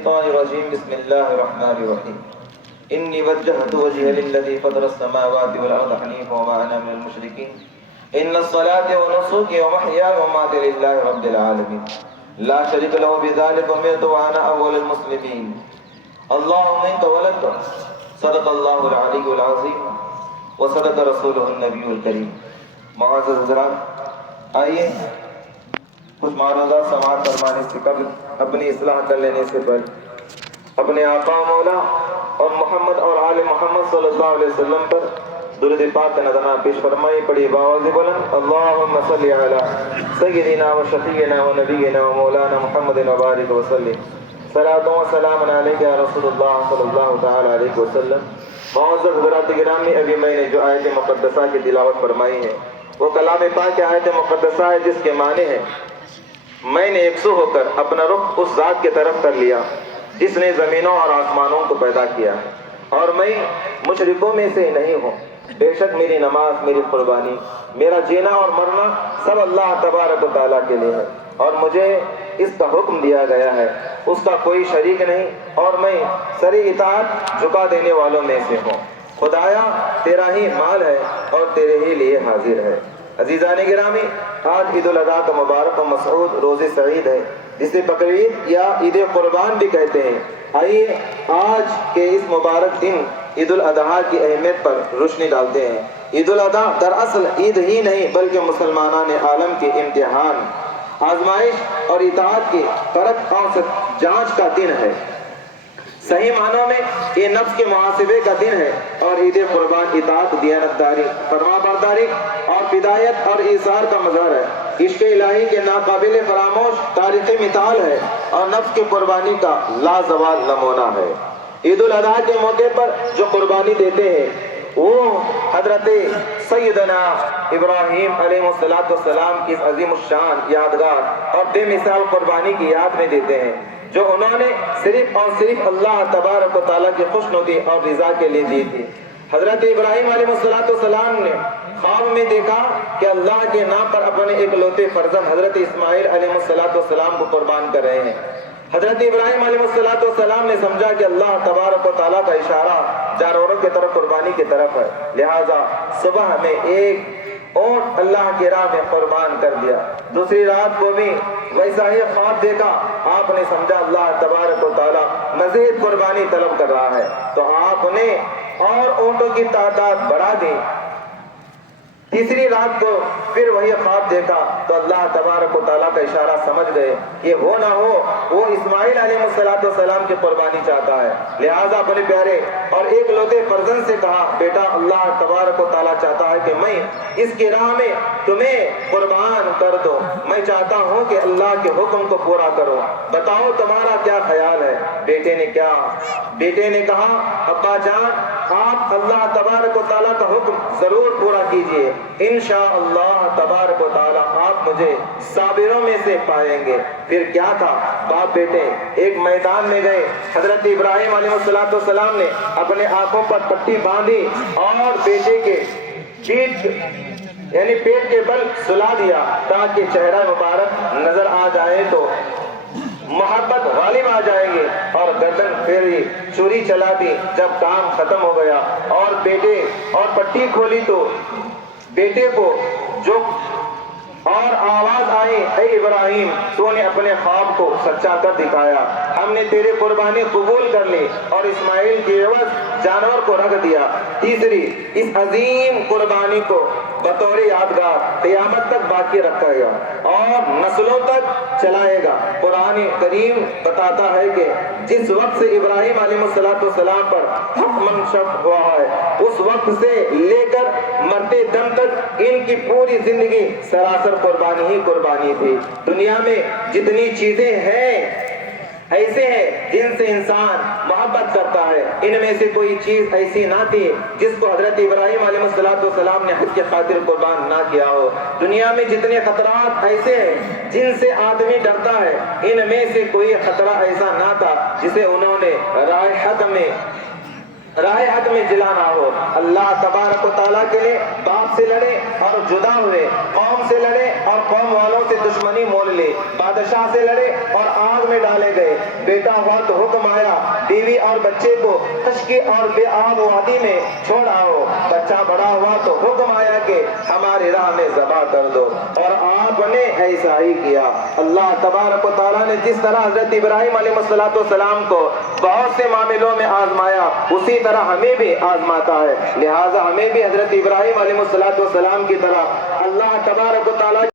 الشيطان الرجيم بسم الله الرحمن الرحيم إني وجهت وجهي للذي فطر السماوات والأرض حنيفا وما أنا من المشركين إن الصلاة ونسكي ومحياي ومماتي لله رب العالمين لا شريك له بذلك أمرت وأنا أول المسلمين اللهم إنت ولدت صدق الله العلي العظيم وصدق رسوله النبي الكريم. معزز حضرات، آئیے کچھ معروضات سماعت فرمانے سے قبل اپنی اصلاح کر لینے سے پہلے اپنے آقا مولا اور محمد اور آل محمد صلی اللہ علیہ وسلم پر درود پاک کا نذرانہ پیش فرمائیے. پڑھیے باواز بلند اللہم صلی علی سیدنا و شفیعنا و نبینا و مولانا محمد وبارک وسلم صلاۃ و سلام علیک یا رسول اللہ صلی اللہ تعالی علیہ وسلم. معزز حضرات گرامی، ابھی میں نے جو آیت مقدسہ کی تلاوت فرمائی ہے وہ کلام پاک کی آیت مقدسہ ہے جس کے معنی ہے میں نے یکسو ہو کر اپنا رخ اس ذات کی طرف کر لیا جس نے زمینوں اور آسمانوں کو پیدا کیا ہے، اور میں مشرکوں میں سے نہیں ہوں. بے شک میری نماز، میری قربانی، میرا جینا اور مرنا سب اللہ تبارک و تعالیٰ کے لیے ہے، اور مجھے اس کا حکم دیا گیا ہے، اس کا کوئی شریک نہیں، اور میں سری اطاعت جھکا دینے والوں میں سے ہوں. خدایا تیرا ہی مال ہے اور تیرے ہی لیے حاضر ہے. عزیزان گرامی، آج عید الاضحیٰ کا مبارک و مسعود روز سعید ہے جسے بقرعید یا عید قربان بھی کہتے ہیں. آئیے آج کے اس مبارک دن عید الاضحیٰ کی اہمیت پر روشنی ڈالتے ہیں. عید الاضحیٰ دراصل عید ہی نہیں بلکہ مسلمانان عالم کے امتحان، آزمائش اور اطاعت کی پرکھ اور جانچ کا دن ہے. صحیح معنوں میں یہ نفس کے محاسبے کا دن ہے، اور عید قربان اطاعت، دیانتداری، فرما برداری اور فدائیت اور ایثار کا مظہر ہے. عشق الہی کے ناقابل فراموش تاریخی مثال ہے اور نفس کی قربانی کا لازوال نمونہ ہے. عید الاضحیٰ کے موقع پر جو قربانی دیتے ہیں وہ حضرت سیدنا ابراہیم علیہ السلام کی عظیم الشان یادگار اور بے مثال قربانی کی یاد میں دیتے ہیں جو انہوں نے صرف اور صرف اللہ تبارک و تعالیٰ کی خوشنودی اور رضا کے لیے دی تھی. حضرت ابراہیم علیہ السلام نے خواب میں دیکھا کہ اللہ کے نام پر اپنے اکلوتے فرزند حضرت اسماعیل علیہ السلام کو قربان کر رہے ہیں. حضرت ابراہیم علیہ السلام نے سمجھا کہ اللہ تبارک و تعالیٰ کا اشارہ جانوروں کی طرف قربانی کی طرف ہے، لہٰذا صبح میں ایک اونٹ اللہ کی راہ میں قربان کر دیا. دوسری رات کو بھی ویسا ہی خواب دیکھا. آپ نے سمجھا اللہ تبارک و تعالیٰ مزید قربانی طلب کر رہا ہے، تو آپ نے اور اونٹوں کی تعداد بڑھا دی. تیسری رات کو پھر وہی خواب دیکھا تو اللہ تبارک و تعالیٰ کا اشارہ سمجھ گئے کہ ہو نہ ہو وہ اسماعیل علیہ السلام کی قربانی چاہتا ہے، لہٰذا اپنے پیارے اور ایک لوتے فرزند سے کہا بیٹا اللہ تبارک و تعالیٰ چاہتا ہے کہ میں اس کی راہ میں تمہیں قربان کر دو، میں چاہتا ہوں کہ اللہ کے حکم کو پورا کرو، بتاؤ تمہارا کیا خیال ہے. بیٹے نے کہا ابا جان آپ اللہ تبارک و تعالیٰ کا حکم ضرور پورا کیجئے، انشاءاللہ تبارک و تعالیٰ آپ مجھے صابروں میں سے پائیں گے. پھر کیا تھا، باپ بیٹے ایک میدان میں گئے. حضرت ابراہیم علیہ السلام نے اپنے آنکھوں پر پٹی باندھی اور بیٹے کے پیٹ کے بل سلا دیا تاکہ چہرہ مبارک نظر آ جائے تو محبت غالب آ جائیں گے، اور گردن پھیری، چھری چلا دی. جب کام ختم ہو گیا اور پٹی کھولی تو بیٹے کو جو اور آواز آئی اے ابراہیم تو نے اپنے خواب کو سچا کر دکھایا، ہم نے تیری قربانی قبول کر لی اور اسماعیل کی عوض جانور کو رکھ دیا. تیسری اس عظیم قربانی کو بطور یادگار قیامت تک باقی رکھا گیا اور نسلوں تک چلائے گا. قرآن کریم بتاتا ہے کہ جس وقت سے ابراہیم علیہ السلام پر حق منصب ہوا ہے اس وقت سے لے کر مرتے دم تک ان کی پوری زندگی سراسر قربانی ہی قربانی تھی. دنیا میں جتنی چیزیں ہیں ایسے ہیں جن سے انسان محبت کرتا ہے، ان میں سے کوئی چیز ایسی نہ تھی جس کو حضرت ابراہیم علیہ السلام نے حق کی خاطر قربان نہ کیا ہو. دنیا میں جتنے خطرات ایسے ہیں جن سے آدمی ڈرتا ہے، ان میں سے کوئی خطرہ ایسا نہ تھا جسے انہوں نے راہ حق میں جلانا ہو. اللہ تبارک و تعالیٰ کے لیے باپ باپ سے لڑے اور جدا ہوئے، قوم سے لڑے اور قوم والوں سے دشمنی مول لی، بادشاہ سے لڑے اور آگ میں ڈالے گئے، بیٹا ہوا تو حکم آیا بیوی اور بچے کو خشکی اور بے آب وادی میں چھوڑ آؤ، بچہ بڑا ہوا تو حکم آیا کہ ہماری راہ میں ذبح کر دو، اور آپ نے ایسا ہی کیا۔ اللہ تبارک و تعالیٰ نے جس طرح حضرت ابراہیم علیہ السلام کو بہت سے معاملوں میں آزمایا، اسی طرح ہمیں بھی آزماتا ہے، لہٰذا ہمیں بھی حضرت ابراہیم علیہ السلام کی طرح اللہ تبارک و تعالیٰ